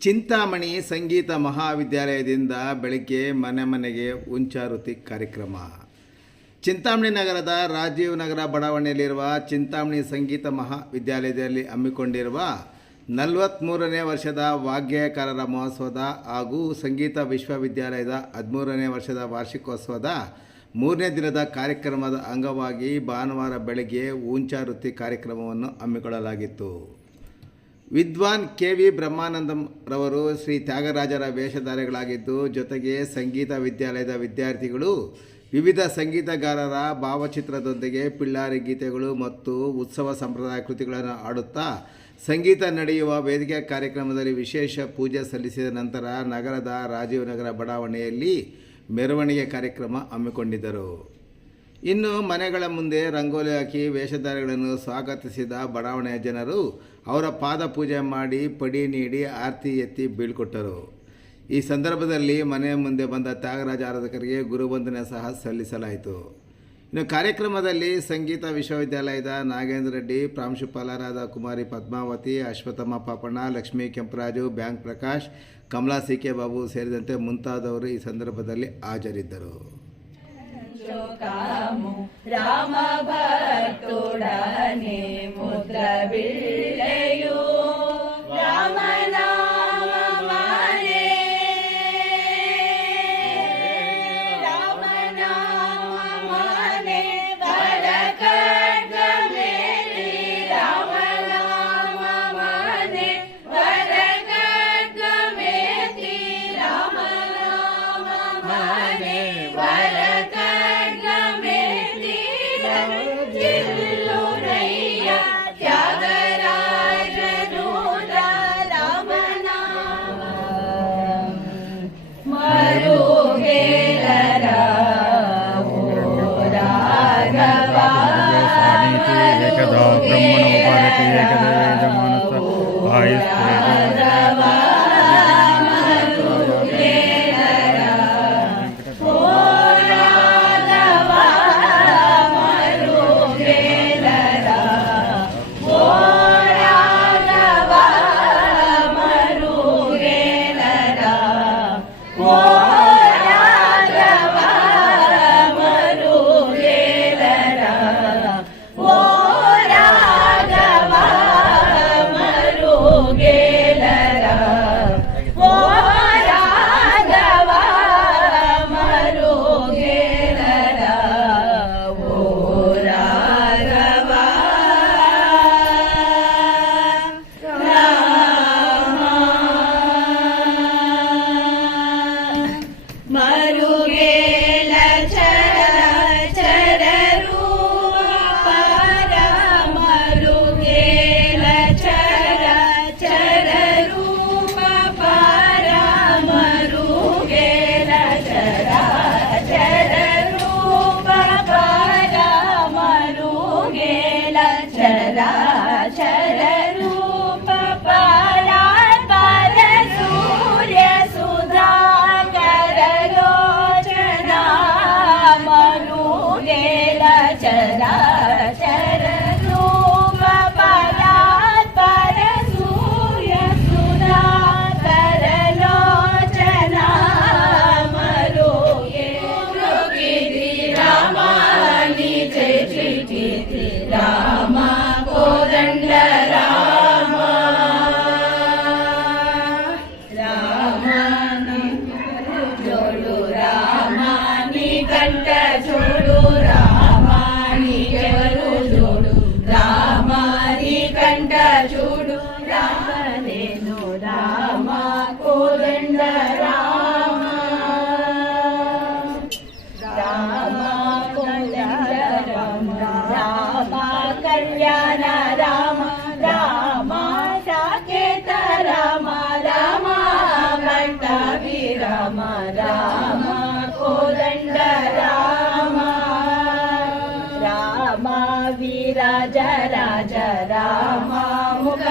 ಚಿಂತಾಮಣಿ ಸಂಗೀತ ಮಹಾವಿದ್ಯಾಲಯದಿಂದ ಬೆಳಗ್ಗೆ ಮನೆ ಮನೆಗೆ ಉಂಚಾರುತಿ ಕಾರ್ಯಕ್ರಮ. ಚಿಂತಾಮಣಿ ನಗರದ ರಾಜೀವ್ ನಗರ ಬಡಾವಣೆಯಲ್ಲಿರುವ ಚಿಂತಾಮಣಿ ಸಂಗೀತ ಮಹಾವಿದ್ಯಾಲಯದಲ್ಲಿ ಹಮ್ಮಿಕೊಂಡಿರುವ ನಲವತ್ತ್ಮೂರನೇ ವರ್ಷದ ವಾಗ್ಗೇಯಕಾರರ ಮಹೋತ್ಸವದ ಹಾಗೂ ಸಂಗೀತ ವಿಶ್ವವಿದ್ಯಾಲಯದ ಹದಿಮೂರನೇ ವರ್ಷದ ವಾರ್ಷಿಕೋತ್ಸವದ ಮೂರನೇ ದಿನದ ಕಾರ್ಯಕ್ರಮದ ಅಂಗವಾಗಿ ಭಾನುವಾರ ಬೆಳಗ್ಗೆ ಊಂಚಾವೃತ್ತಿ ಕಾರ್ಯಕ್ರಮವನ್ನು ಹಮ್ಮಿಕೊಳ್ಳಲಾಗಿತ್ತು. ವಿದ್ವಾನ್ ಕೆ ವಿ ಬ್ರಹ್ಮಾನಂದಂ ರವರು ಶ್ರೀ ತ್ಯಾಗರಾಜರ ವೇಷಧಾರಿಗಳಾಗಿದ್ದು, ಜೊತೆಗೆ ಸಂಗೀತ ವಿದ್ಯಾಲಯದ ವಿದ್ಯಾರ್ಥಿಗಳು, ವಿವಿಧ ಸಂಗೀತಗಾರರ ಭಾವಚಿತ್ರದೊಂದಿಗೆ ಪಿಳ್ಳಾರಿ ಗೀತೆಗಳು ಮತ್ತು ಉತ್ಸವ ಸಂಪ್ರದಾಯ ಕೃತಿಗಳನ್ನು ಹಾಡುತ್ತಾ, ಸಂಗೀತ ನಡೆಯುವ ವೇದಿಕೆ ಕಾರ್ಯಕ್ರಮದಲ್ಲಿ ವಿಶೇಷ ಪೂಜೆ ಸಲ್ಲಿಸಿದ ನಂತರ ನಗರದ ರಾಜೀವ್ ನಗರ ಬಡಾವಣೆಯಲ್ಲಿ ಮೆರವಣಿಗೆ ಕಾರ್ಯಕ್ರಮ ಹಮ್ಮಿಕೊಂಡಿದ್ದರು. ಇನ್ನು ಮನೆಗಳ ಮುಂದೆ ರಂಗೋಲಿ ಹಾಕಿ ವೇಷಧಾರಿಗಳನ್ನು ಸ್ವಾಗತಿಸಿದ ಬಡಾವಣೆಯ ಜನರು ಅವರ ಪಾದ ಪೂಜೆ ಮಾಡಿ ಪಡಿ ನೀಡಿ ಆರತಿ ಎತ್ತಿ ಬೀಳ್ಕೊಟ್ಟರು. ಈ ಸಂದರ್ಭದಲ್ಲಿ ಮನೆಯ ಮುಂದೆ ಬಂದ ತ್ಯಾಗರಾಜ ಆರಾಧಕರಿಗೆ ಗುರುವಂದನೆ ಸಹ ಸಲ್ಲಿಸಲಾಯಿತು. ಇನ್ನು ಕಾರ್ಯಕ್ರಮದಲ್ಲಿ ಸಂಗೀತ ವಿಶ್ವವಿದ್ಯಾಲಯದ ನಾಗೇಂದ್ರ ರೆಡ್ಡಿ, ಪ್ರಾಂಶುಪಾಲರಾದ Kumari Padmavathi Ashwathamma Papanna, Lakshmi Kemparaju, bank Prakash, Kamala C K Babu ಸೇರಿದಂತೆ ಮುಂತಾದವರು ಈ ಸಂದರ್ಭದಲ್ಲಿ ಹಾಜರಿದ್ದರು. కాము यदा ब्रह्मणोपरति एकदेवमानस आयुस्त्रेण Whoa!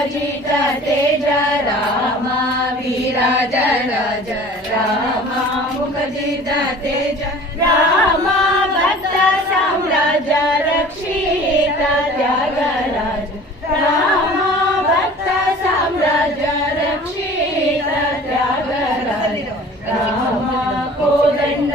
जित तेज रामा वीरा जर जर रामा मुख जित तेज रामा भक्त साम्राज रक्षित जगराज रामा भक्त साम्राज्य रक्षित जगराज रामा को दंड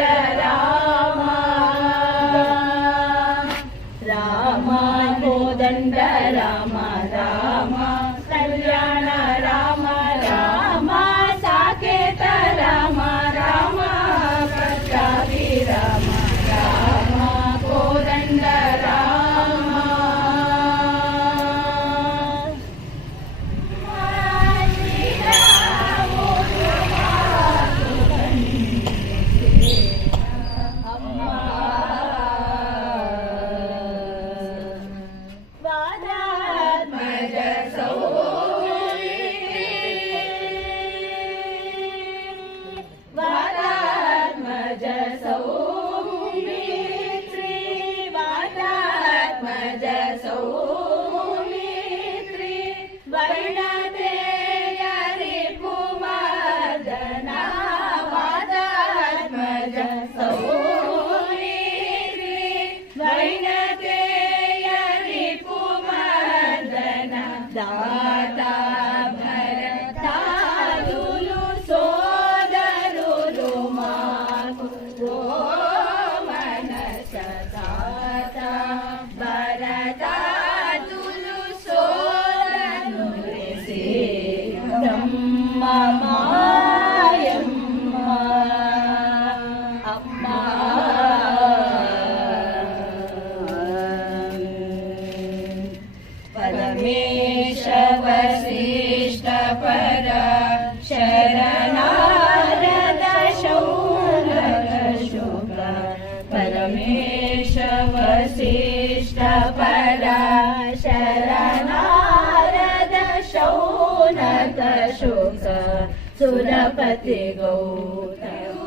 सुरपति गौतम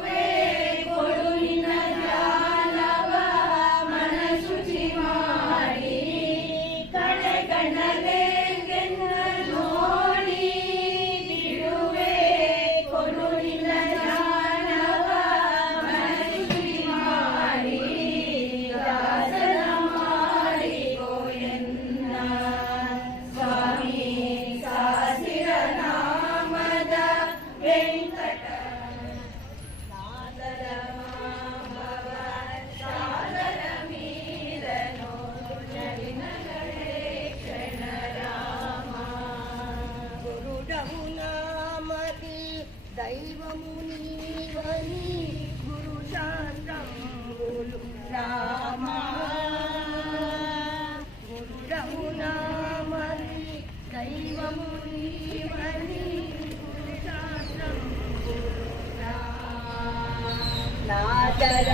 da.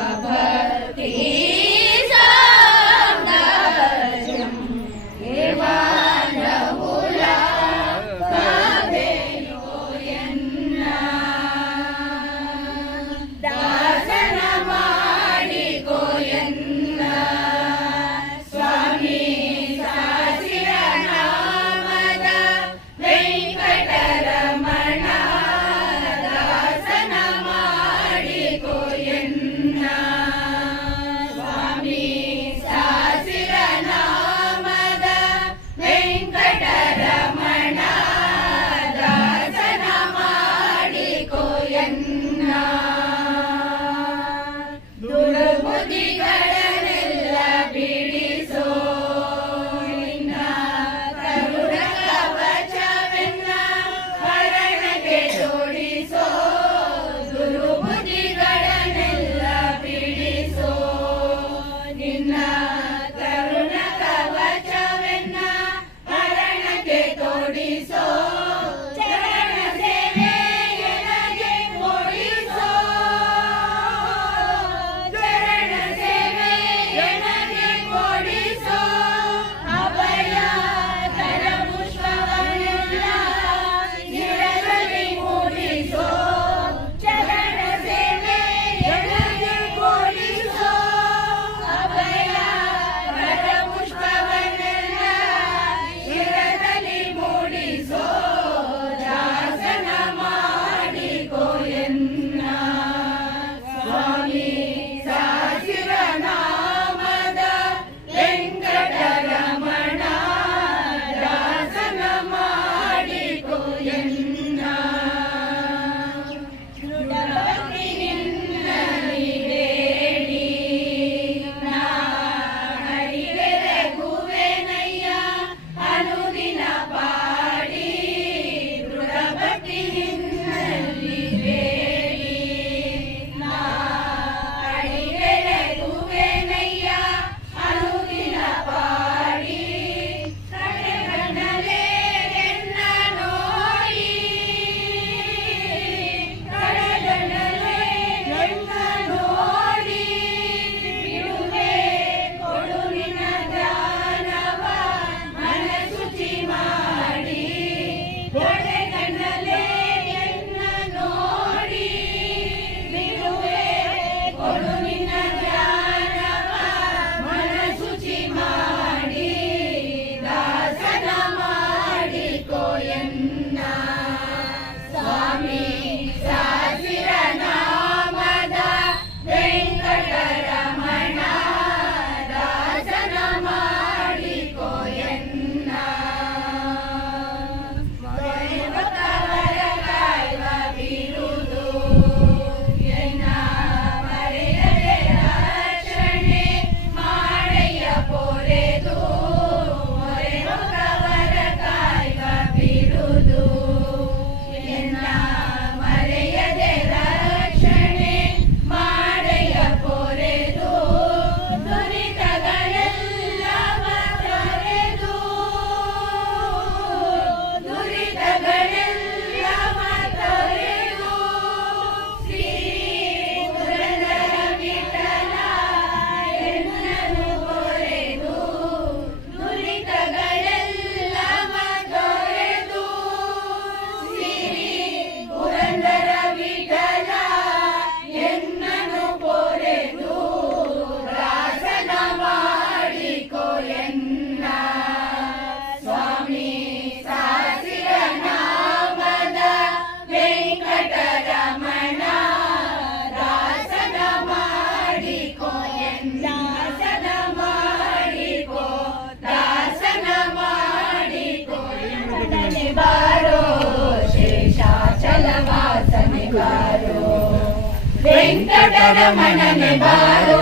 వెంకటరమణనే బారో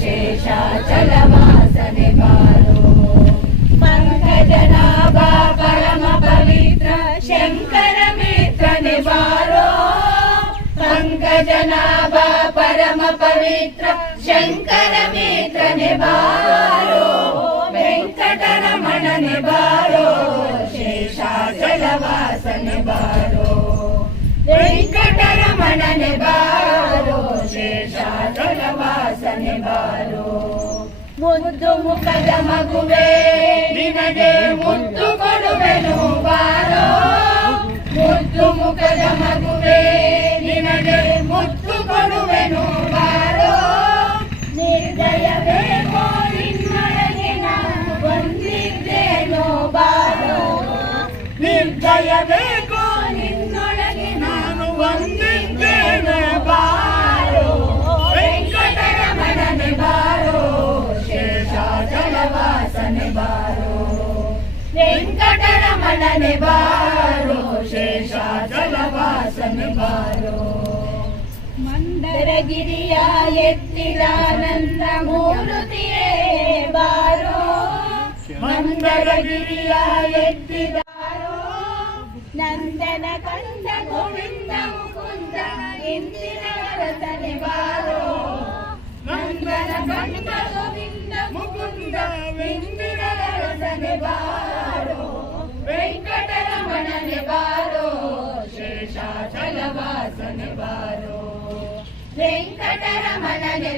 శేషాచలవాసనే బారో. పంకజనాభా పరమ పవిత్ర శంకర మిత్రనే బారో. పంకజనాభా పరమ పవిత్ర శంకర మిత్రనే బారో వెంకటరమణనే బారో. ವೆಂಕಟರಮಣನೆ ಬಾರೋ ಶೇಷಾಚಲವಾಸನೆ ಬಾರೋ. ಮುದ್ದು ಮುಖದ ಮಗುವೆ, ನಿನಗೆ ಮುದ್ದು ಕೊಡುವೆನು ಬಾರೋ. ಮುದ್ದು ಮುಖದ ಮಗುವೆ, ನಿನಗೆ ಮುದ್ದು ಕೊಡುವೆನು ಬಾರೋ. ನಿರ್ದಯವೇ ನಿನ್ನೊಳಗೆ ನಾನು ಬಂದಿದ್ದೇನೋ ಬಾರೋ. ನಿರ್ದಯವೇಗೋ ಬಾರೋ ವೆಂಕಟರಮಣನೆ ಬಾರೋ ಶೇಷಾಚಲವಾಸನೆ ಬಾರೋ ಮಂದರಗಿರಿಯ ಎತ್ತಿದಾನಂದ ಮೂರುತಿಯೇ ಬಾರೋ ಮಂದರಗಿರಿಯ ಎತ್ತಿದಾರೋ ನಂದನ ಕಂದ ಗೋವಿಂದ ಮುಕುಂದ ಇಂದಿನ ರತನೆ ಬಾರೋ ನಂದನ ಕಂದ ಗೋವಿಂದ ముకుంద వెంకటరమణ రసనే బారో వెంకటరమణనే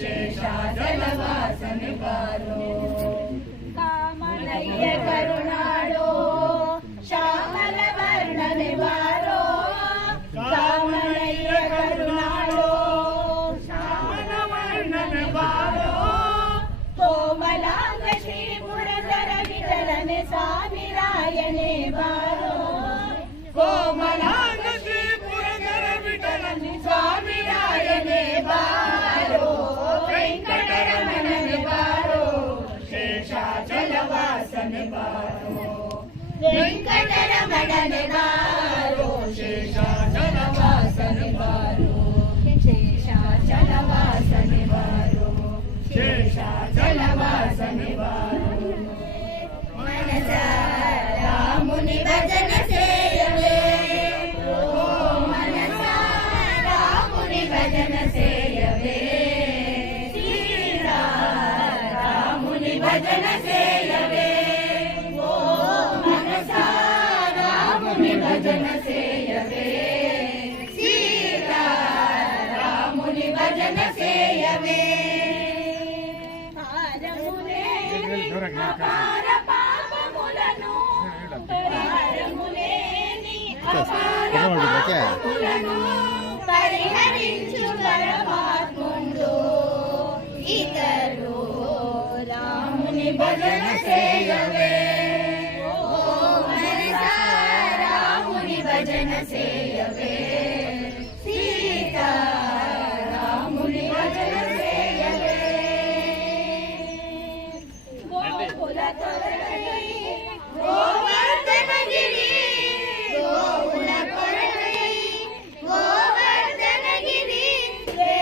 శేషాచల వాసనే బారో వెంకటరమణ పరిహరించు పరమాత్ముడు ఇతరు రాముని భజన చేయవే Yay!